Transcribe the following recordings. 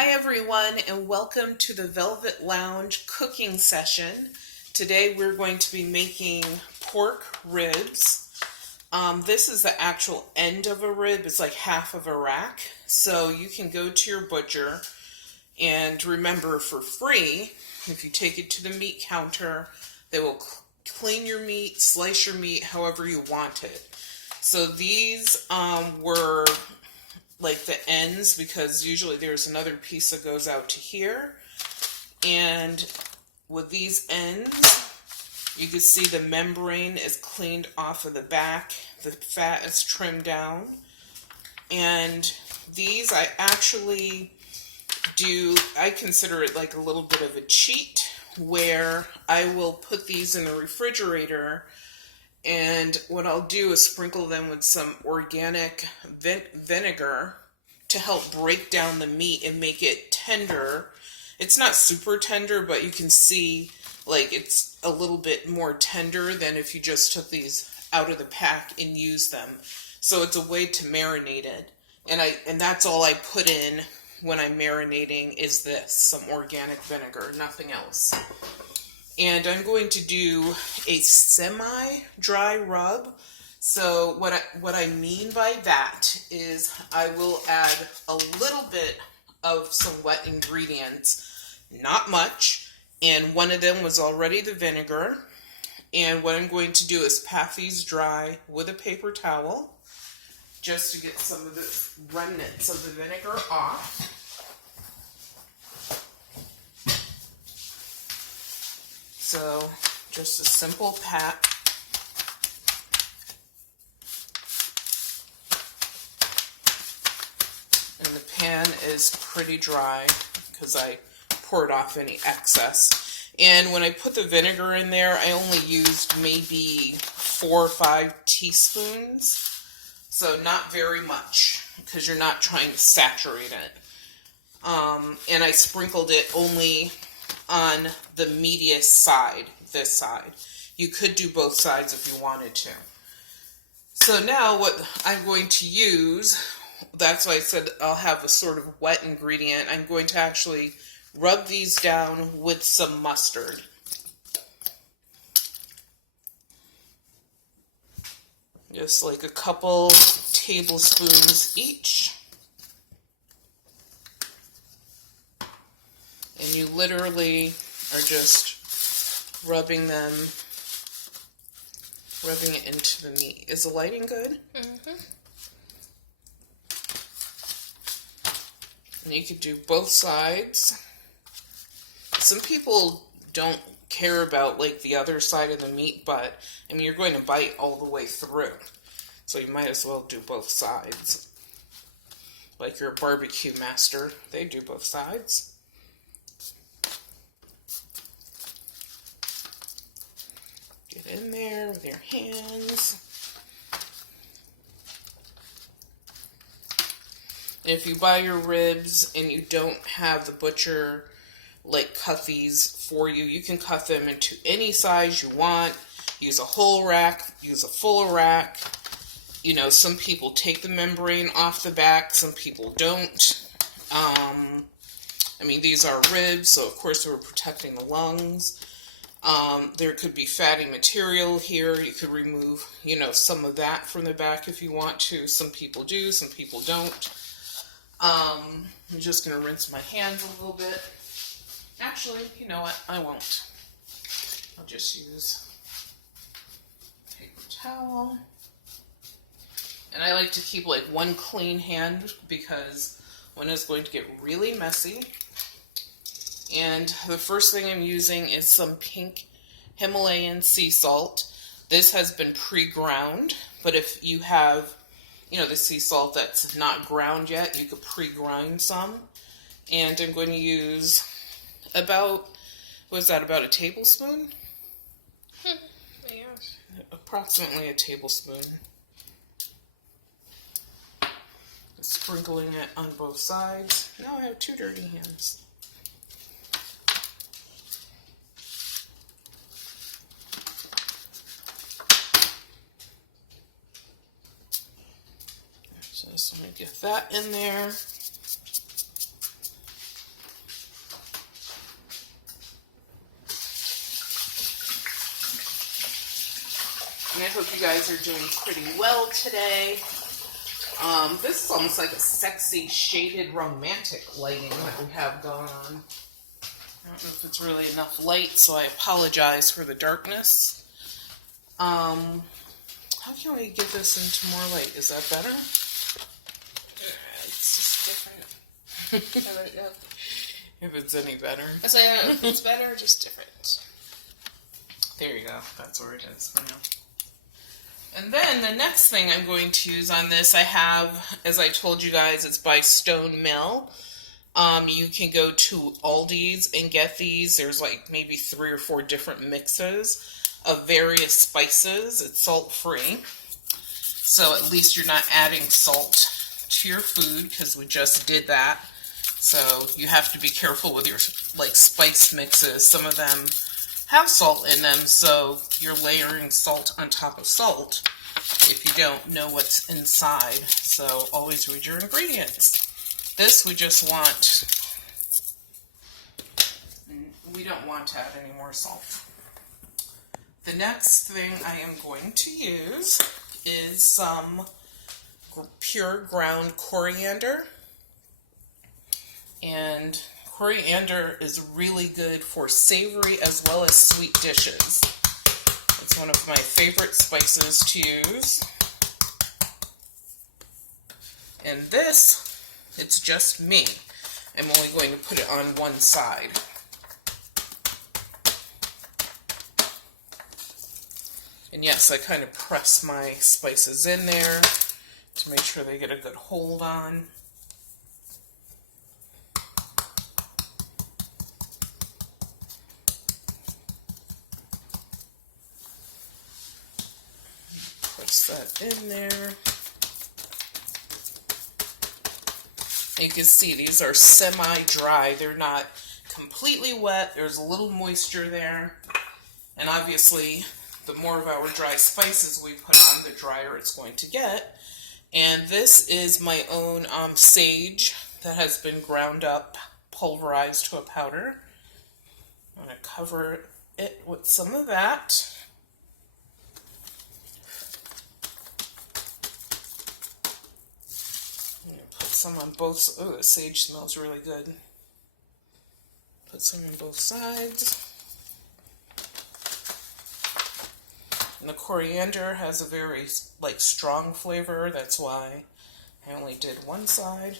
Hi everyone, and welcome to the Velvet Lounge cooking session. Today we're going to be making pork ribs. This is the actual end of a rib. It's like half of a rack. So you can go to your butcher and remember, for free, if you take it to the meat counter, they will clean your meat, slice your meat however you want it. So these were like the ends, because usually there's another piece that goes out to here, and with these ends you can see the membrane is cleaned off of the back, the fat is trimmed down. And these I actually I consider it like a little bit of a cheat, where I will put these in the refrigerator, and what I'll do is sprinkle them with some organic vinegar to help break down the meat and make it tender. It's not super tender, but you can see like it's a little bit more tender than if you just took these out of the pack and used them. So it's a way to marinate it. And that's all I put in when I'm marinating is this, some organic vinegar, nothing else. And I'm going to do a semi-dry rub. So what I mean by that is I will add a little bit of some wet ingredients, not much, and one of them was already the vinegar. And what I'm going to do is pat these dry with a paper towel, just to get some of the remnants of the vinegar off. So just a simple pat. And the pan is pretty dry because I poured off any excess. And when I put the vinegar in there, I only used maybe 4 or 5 teaspoons. So not very much, because you're not trying to saturate it. And I sprinkled it only on the meatiest side, this side. You could do both sides if you wanted to. So now what I'm going to use, that's why I said I'll have a sort of wet ingredient. I'm going to actually rub these down with some mustard. Just like a couple tablespoons each. And you literally are just rubbing it into the meat. Is the lighting good? Mm-hmm. And you could do both sides. Some people don't care about like the other side of the meat, but I mean, you're going to bite all the way through. So you might as well do both sides. Like your barbecue master, they do both sides. Get in there with your hands. And if you buy your ribs and you don't have the butcher like cut these for you, you can cut them into any size you want. Use a whole rack, use a full rack. You know, some people take the membrane off the back, some people don't. I mean, these are ribs, so of course we're protecting the lungs. There could be fatty material here. You could remove, some of that from the back if you want to. Some people do, some people don't. I'm just going to rinse my hands a little bit. Actually, you know what? I won't. I'll just use a paper towel. And I like to keep like one clean hand, because one is going to get really messy. And the first thing I'm using is some pink Himalayan sea salt. This has been pre-ground, but if you have, the sea salt that's not ground yet, you could pre-grind some. And I'm going to use about a tablespoon? Yeah. Approximately a tablespoon. Sprinkling it on both sides. Now I have 2 dirty hands. So just want to get that in there. And I hope you guys are doing pretty well today. This is almost like a sexy, shaded, romantic lighting that we have going on. I don't know if it's really enough light, so I apologize for the darkness. How can we get this into more light? Is that better? It's just different. If it's any better. I say if it's better, just different. There you go. That's where it is for now. And then the next thing I'm going to use on this, I have, as I told you guys, it's by Stone Mill. You can go to Aldi's and get these. There's like maybe 3 or 4 different mixes of various spices. It's salt-free. So at least you're not adding salt to your food, because we just did that. So you have to be careful with your like spice mixes. Some of them have salt in them, so you're layering salt on top of salt if you don't know what's inside. So always read your ingredients. This we just want, we don't want to add any more salt. The next thing I am going to use is some pure ground coriander. And coriander is really good for savory as well as sweet dishes. It's one of my favorite spices to use. And this, it's just me. I'm only going to put it on one side. And yes, I kind of press my spices in there to make sure they get a good hold on. Press that in there. You can see these are semi-dry. They're not completely wet. There's a little moisture there. And obviously, the more of our dry spices we put on, the drier it's going to get. And this is my own sage that has been ground up, pulverized to a powder. I'm going to cover it with some of that. I'm going to put some on both. Oh, the sage smells really good. Put some on both sides. And the coriander has a very strong flavor. That's why I only did one side.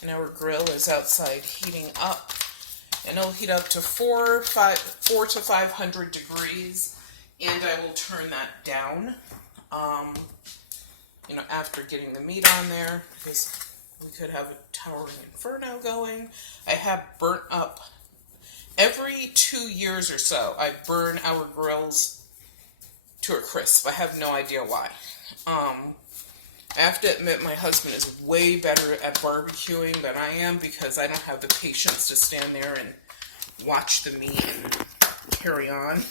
And our grill is outside heating up. And it'll heat up to 400 to 500 degrees. And I will turn that down, after getting the meat on there, because we could have a towering inferno going. I have burnt up, every 2 years or so, I burn our grills to a crisp. I have no idea why. I have to admit my husband is way better at barbecuing than I am, because I don't have the patience to stand there and watch the meat and carry on.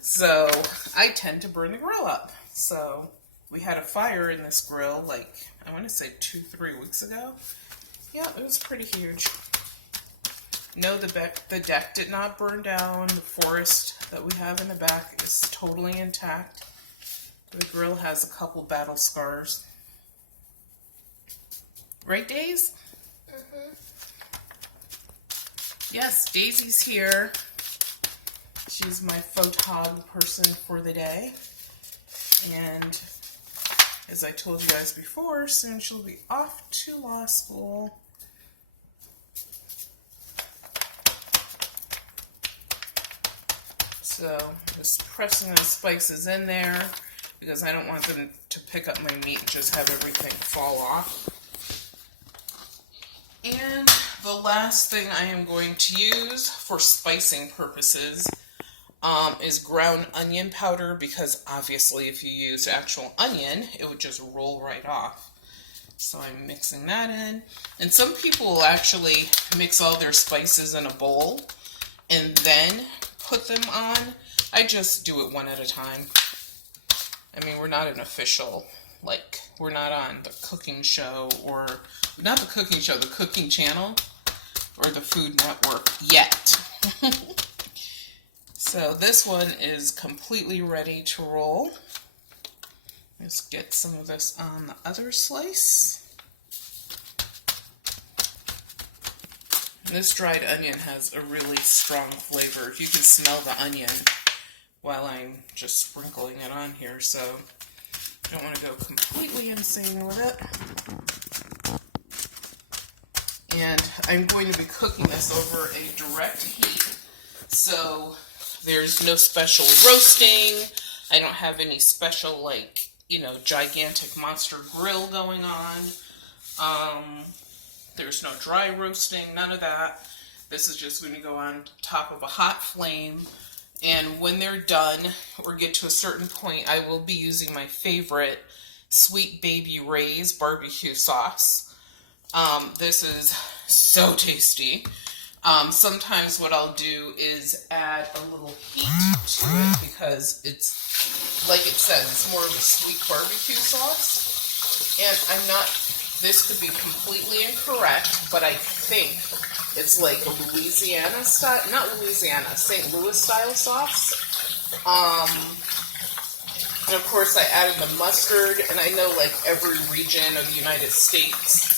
So I tend to burn the grill up. So we had a fire in this grill I want to say 2-3 weeks ago. Yeah, it was pretty huge. No, the deck did not burn down. The forest that we have in the back is totally intact. The grill has a couple battle scars. Right, Daisy? Mm-hmm. Yes, Daisy's here. She's my photog person for the day. And as I told you guys before, soon she'll be off to law school. So, just pressing the spices in there, because I don't want them to pick up my meat and just have everything fall off. And the last thing I am going to use for spicing purposes is ground onion powder, because obviously if you use actual onion, it would just roll right off. So I'm mixing that in. And some people will actually mix all their spices in a bowl and then put them on. I just do it one at a time. I mean, we're not an official, we're not on the cooking show, or not the cooking show, the cooking channel, or the Food Network yet. So this one is completely ready to roll. Let's get some of this on the other slice. This dried onion has a really strong flavor. You can smell the onion while I'm just sprinkling it on here, so I don't want to go completely insane with it. And I'm going to be cooking this over a direct heat, so there's no special roasting. I don't have any special, like, gigantic monster grill going on. There's no dry roasting, none of that. This is just going to go on top of a hot flame. And when they're done, or get to a certain point, I will be using my favorite Sweet Baby Ray's barbecue sauce. This is so tasty. Sometimes what I'll do is add a little heat to it because it's, like it says, it's more of a sweet barbecue sauce. And this could be completely incorrect, but I think it's like a Louisiana style, not Louisiana, St. Louis style sauce. And of course I added the mustard, and I know like every region of the United States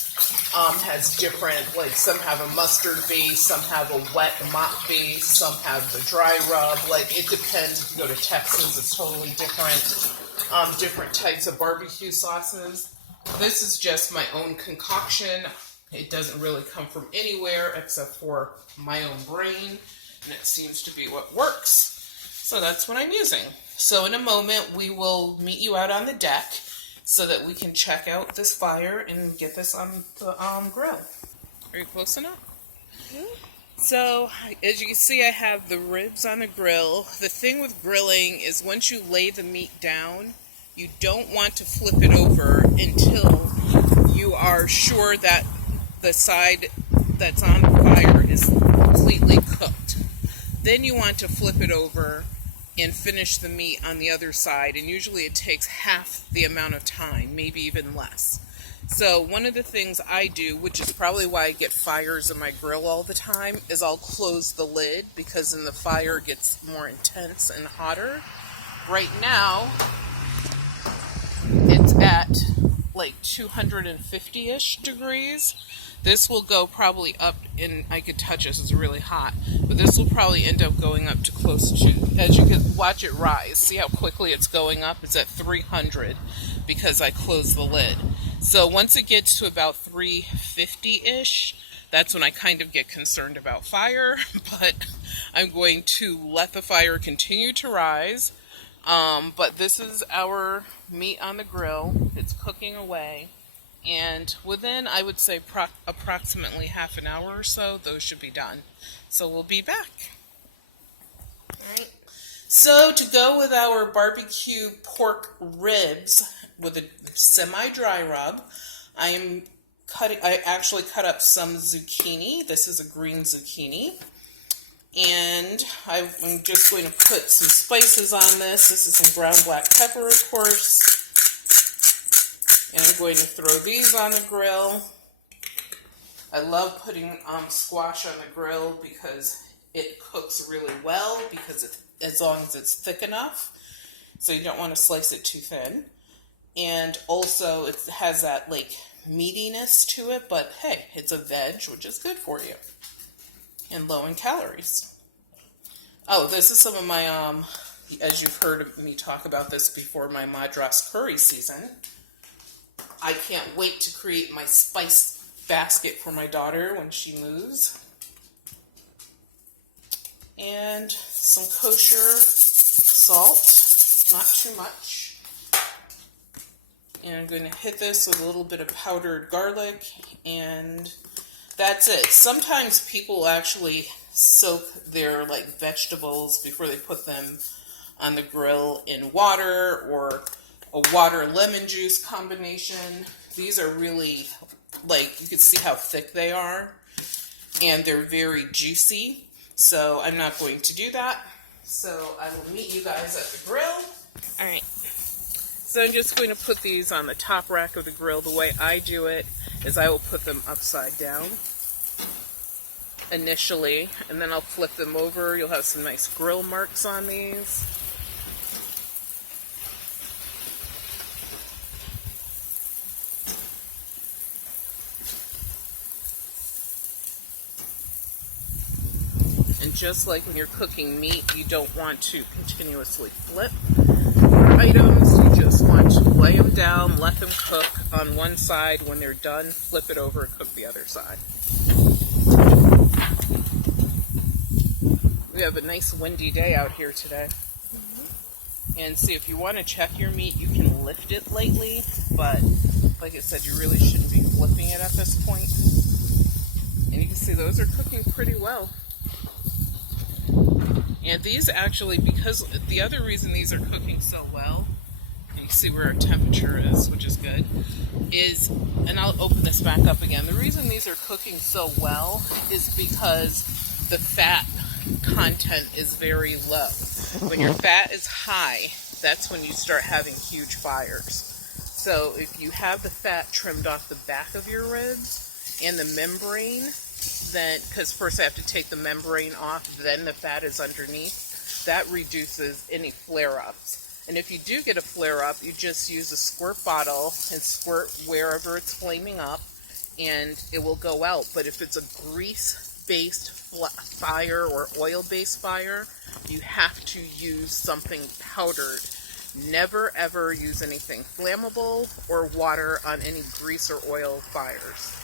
has different, like some have a mustard base, some have a wet mop base, some have the dry rub. Like it depends. If you go to Texas, it's totally different. Different types of barbecue sauces. This is just my own concoction. It doesn't really come from anywhere except for my own brain, and it seems to be what works. So that's what I'm using. So in a moment, we will meet you out on the deck so that we can check out this fire and get this on the grill. Are you close enough? Mm-hmm. So, as you can see, I have the ribs on the grill. The thing with grilling is once you lay the meat down, you don't want to flip it over until you are sure that the side that's on the fire is completely cooked. Then you want to flip it over and finish the meat on the other side, and usually it takes half the amount of time, maybe even less. So one of the things I do, which is probably why I get fires in my grill all the time, is I'll close the lid because then the fire gets more intense and hotter. Right now, it's at like 250-ish degrees. This will go probably up, and I could touch this, it's really hot, but this will probably end up going up to close to, as you can watch it rise, see how quickly it's going up? It's at 300 because I closed the lid. So once it gets to about 350-ish, that's when I kind of get concerned about fire, but I'm going to let the fire continue to rise. But this is our meat on the grill. It's cooking away. And within, I would say, approximately half an hour or so, those should be done. So we'll be back. All right. So to go with our barbecue pork ribs with a semi-dry rub, I actually cut up some zucchini. This is a green zucchini. And I'm just going to put some spices on this. This is some ground black pepper, of course. And I'm going to throw these on the grill. I love putting squash on the grill because it cooks really well, because as long as it's thick enough. So you don't want to slice it too thin. And also it has that like meatiness to it, but hey, it's a veg, which is good for you. And low in calories. Oh, this is some of my, as you've heard me talk about this before, my Madras curry season. I can't wait to create my spice basket for my daughter when she moves. And some kosher salt, not too much. And I'm going to hit this with a little bit of powdered garlic, and that's it. Sometimes people actually soak their like vegetables before they put them on the grill in water, or a water lemon juice combination. These are really, like, you can see how thick they are, and they're very juicy. So I'm not going to do that. So I will meet you guys at the grill. All right. So I'm just going to put these on the top rack of the grill. The way I do it is I will put them upside down. initially, and then I'll flip them over. You'll have some nice grill marks on these. And just like when you're cooking meat, you don't want to continuously flip your items. You just want to lay them down, let them cook on one side. When they're done, flip it over and cook the other side. We have a nice windy day out here today. And see, if you want to check your meat, you can lift it lightly, but like I said, you really shouldn't be flipping it at this point. And you can see those are cooking pretty well. And these actually, because the other reason these are cooking so well, and you see where our temperature is, which is good, is, and I'll open this back up again, the reason these are cooking so well is because the fat content is very low. When your fat is high, that's when you start having huge fires. So if you have the fat trimmed off the back of your ribs and the membrane, then, because first I have to take the membrane off, then the fat is underneath, that reduces any flare-ups. And if you do get a flare-up, you just use a squirt bottle and squirt wherever it's flaming up, and it will go out. But if it's a grease-based fire or oil-based fire, you have to use something powdered. Never ever use anything flammable or water on any grease or oil fires.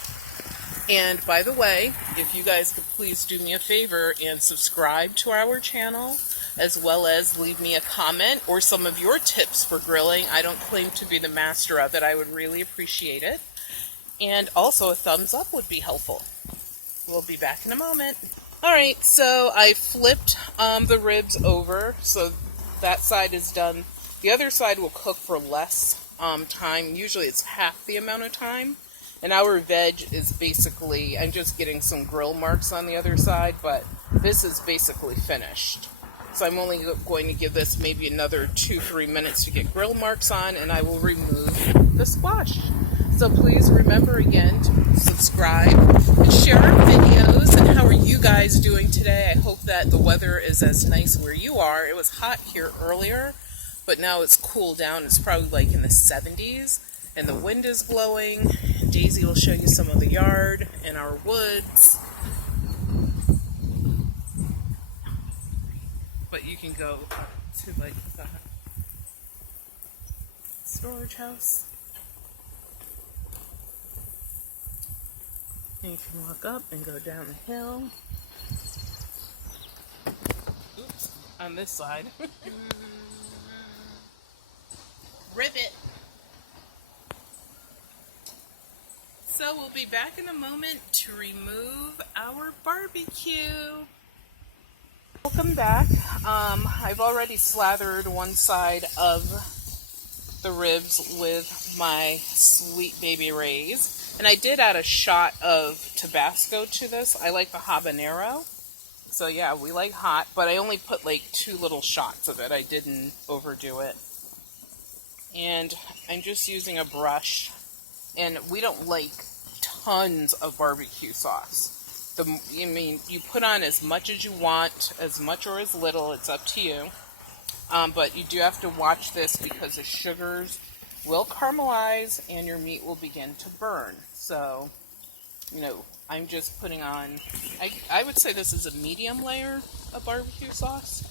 And by the way, if you guys could please do me a favor and subscribe to our channel, as well as leave me a comment or some of your tips for grilling. I don't claim to be the master of it. I would really appreciate it. And also a thumbs up would be helpful. We'll be back in a moment. Alright, so I flipped the ribs over, so that side is done. The other side will cook for less time. Usually it's half the amount of time. And our veg is basically, I'm just getting some grill marks on the other side, but this is basically finished. So I'm only going to give this maybe another 2-3 minutes to get grill marks on, and I will remove the squash. So please remember again to subscribe and share our videos. And how are you guys doing today? I hope that the weather is as nice where you are. It was hot here earlier, but now it's cooled down. It's probably like in the 70s, and the wind is blowing. Daisy will show you some of the yard and our woods. But you can go to like the storage house. And you can walk up and go down the hill. Oops, on this side. Ribbit. So we'll be back in a moment to remove our barbecue. Welcome back. I've already slathered one side of the ribs with my Sweet Baby Ray's. And I did add a shot of Tabasco to this. I like the habanero. So yeah, we like hot, but I only put like 2 little shots of it. I didn't overdo it. And I'm just using a brush. And we don't like tons of barbecue sauce. You put on as much as you want, as much or as little, it's up to you. But you do have to watch this because the sugars will caramelize and your meat will begin to burn. So, I'm just putting on, I would say this is a medium layer of barbecue sauce.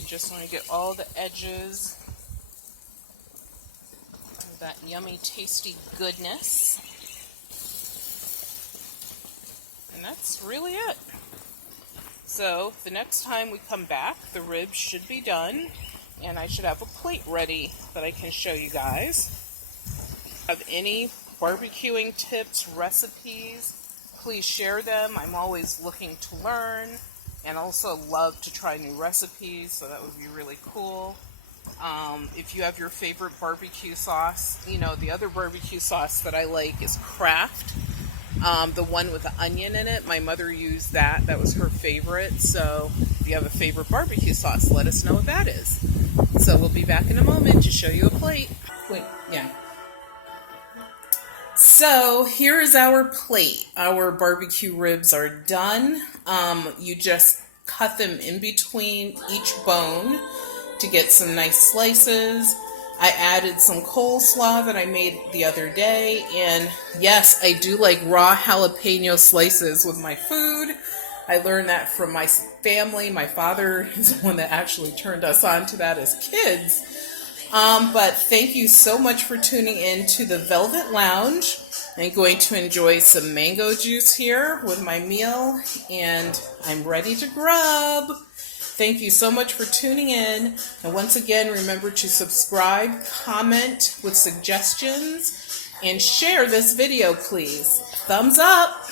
You just want to get all the edges of that yummy, tasty goodness. And that's really it. So the next time we come back, the ribs should be done, and I should have a plate ready that I can show you guys. Have any barbecuing tips, recipes, please share them. I'm always looking to learn, and also love to try new recipes, so that would be really cool. If you have your favorite barbecue sauce, the other barbecue sauce that I like is Kraft. The one with the onion in it, my mother used that. That was her favorite. So if you have a favorite barbecue sauce, let us know what that is. So we'll be back in a moment to show you a plate. Wait, yeah. So here is our plate. Our barbecue ribs are done. You just cut them in between each bone to get some nice slices. I added some coleslaw that I made the other day, and yes, I do like raw jalapeno slices with my food. I learned that from my family. My father is the one that actually turned us on to that as kids. But thank you so much for tuning in to the Velvet Lounge. I'm going to enjoy some mango juice here with my meal, and I'm ready to grub. Thank you so much for tuning in. And once again, remember to subscribe, comment with suggestions, and share this video, please. Thumbs up!